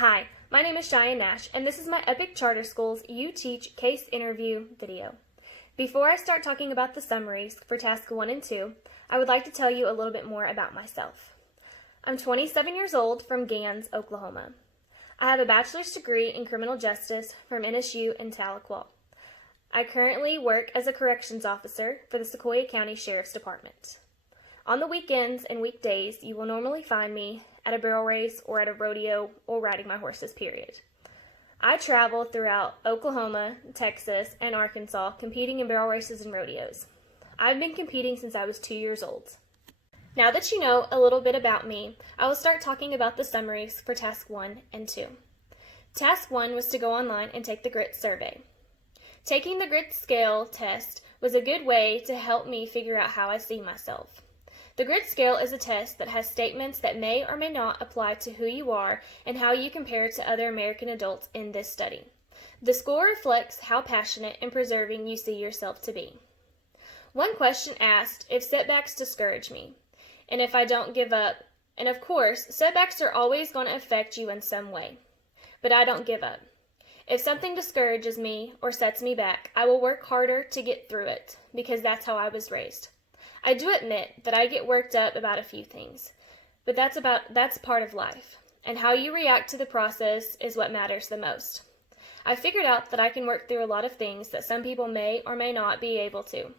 Hi, my name is Cheyenne Nash, and this is my Epic Charter School's UTeach case interview video. Before I start talking about the summaries for Task 1 and 2, I would like to tell you a little bit more about myself. I'm 27 years old from Gans, Oklahoma. I have a bachelor's degree in criminal justice from NSU in Tahlequah. I currently work as a corrections officer for the Sequoyah County Sheriff's Department. On the weekends and weekdays, you will normally find me at a barrel race or at a rodeo or riding my horses, period. I travel throughout Oklahoma, Texas, and Arkansas competing in barrel races and rodeos. I've been competing since I was 2 years old. Now that you know a little bit about me, I will start talking about the summaries for Task 1 and 2. Task 1 was to go online and take the grit survey. Taking the grit scale test was a good way to help me figure out how I see myself. The grit scale is a test that has statements that may or may not apply to who you are and how you compare to other American adults in this study. The score reflects how passionate and persevering you see yourself to be. One question asked if setbacks discourage me, and if I don't give up. And of course, setbacks are always going to affect you in some way, but I don't give up. If something discourages me or sets me back, I will work harder to get through it, because that's how I was raised. I do admit that I get worked up about a few things, but that's part of life, and how you react to the process is what matters the most. I figured out that I can work through a lot of things that some people may or may not be able to.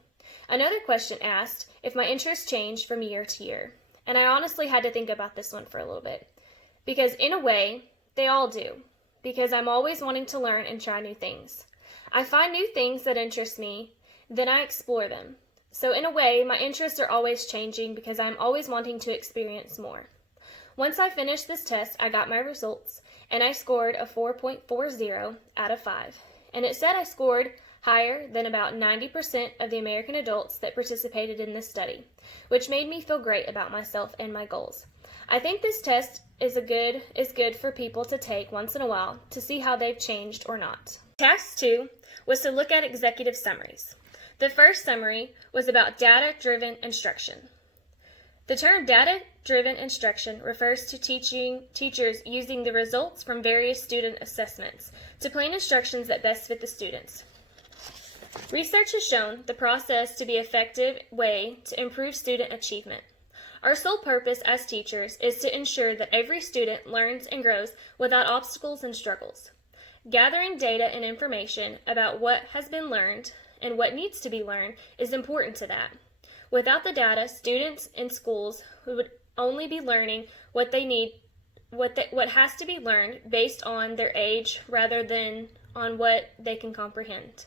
Another question asked if my interests changed from year to year, and I honestly had to think about this one for a little bit, because in a way, they all do, because I'm always wanting to learn and try new things. I find new things that interest me, then I explore them. So in a way, my interests are always changing because I'm always wanting to experience more. Once I finished this test, I got my results, and I scored a 4.40 out of 5. And it said I scored higher than about 90% of the American adults that participated in this study, which made me feel great about myself and my goals. I think this test is good for people to take once in a while to see how they've changed or not. Task 2 was to look at executive summaries. The first summary was about data-driven instruction. The term data-driven instruction refers to teachers using the results from various student assessments to plan instructions that best fit the students. Research has shown the process to be an effective way to improve student achievement. Our sole purpose as teachers is to ensure that every student learns and grows without obstacles and struggles. Gathering data and information about what has been learned and what needs to be learned is important to that. Without the data, students in schools would only be learning what has to be learned based on their age rather than on what they can comprehend.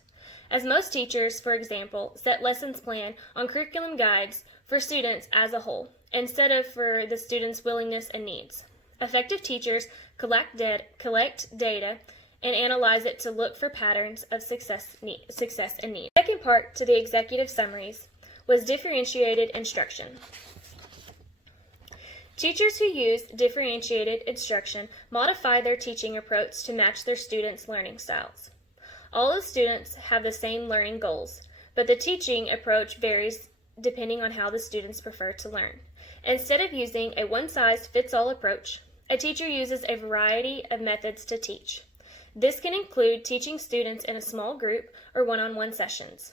As most teachers, for example, set lessons plan on curriculum guides for students as a whole, instead of for the students' willingness and needs. Effective teachers collect data and analyze it to look for patterns of success and need. The second part to the executive summaries was differentiated instruction. Teachers who use differentiated instruction modify their teaching approach to match their students' learning styles. All the students have the same learning goals, but the teaching approach varies depending on how the students prefer to learn. Instead of using a one-size-fits-all approach, a teacher uses a variety of methods to teach. This can include teaching students in a small group or one-on-one sessions.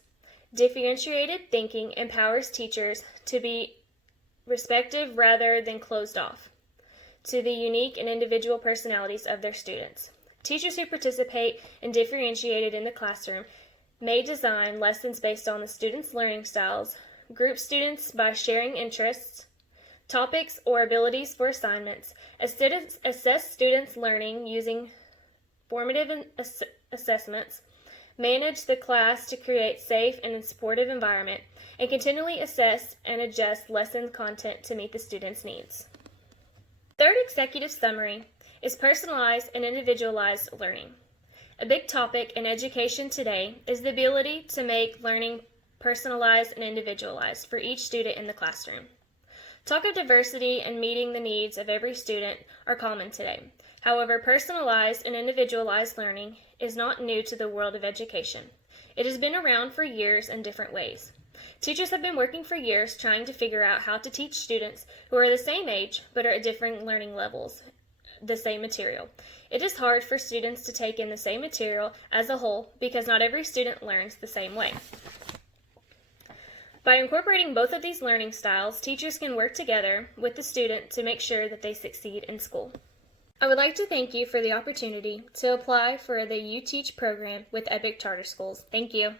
Differentiated thinking empowers teachers to be receptive rather than closed off to the unique and individual personalities of their students. Teachers who participate in differentiated in the classroom may design lessons based on the students' learning styles, group students by sharing interests, topics, or abilities for assignments, assess students' learning using formative assessments, manage the class to create safe and supportive environment, and continually assess and adjust lesson content to meet the students' needs. Third executive summary is personalized and individualized learning. A big topic in education today is the ability to make learning personalized and individualized for each student in the classroom. Talk of diversity and meeting the needs of every student are common today. However, personalized and individualized learning is not new to the world of education. It has been around for years in different ways. Teachers have been working for years trying to figure out how to teach students who are the same age but are at different learning levels the same material. It is hard for students to take in the same material as a whole because not every student learns the same way. By incorporating both of these learning styles, teachers can work together with the student to make sure that they succeed in school. I would like to thank you for the opportunity to apply for the UTeach program with Epic Charter Schools. Thank you.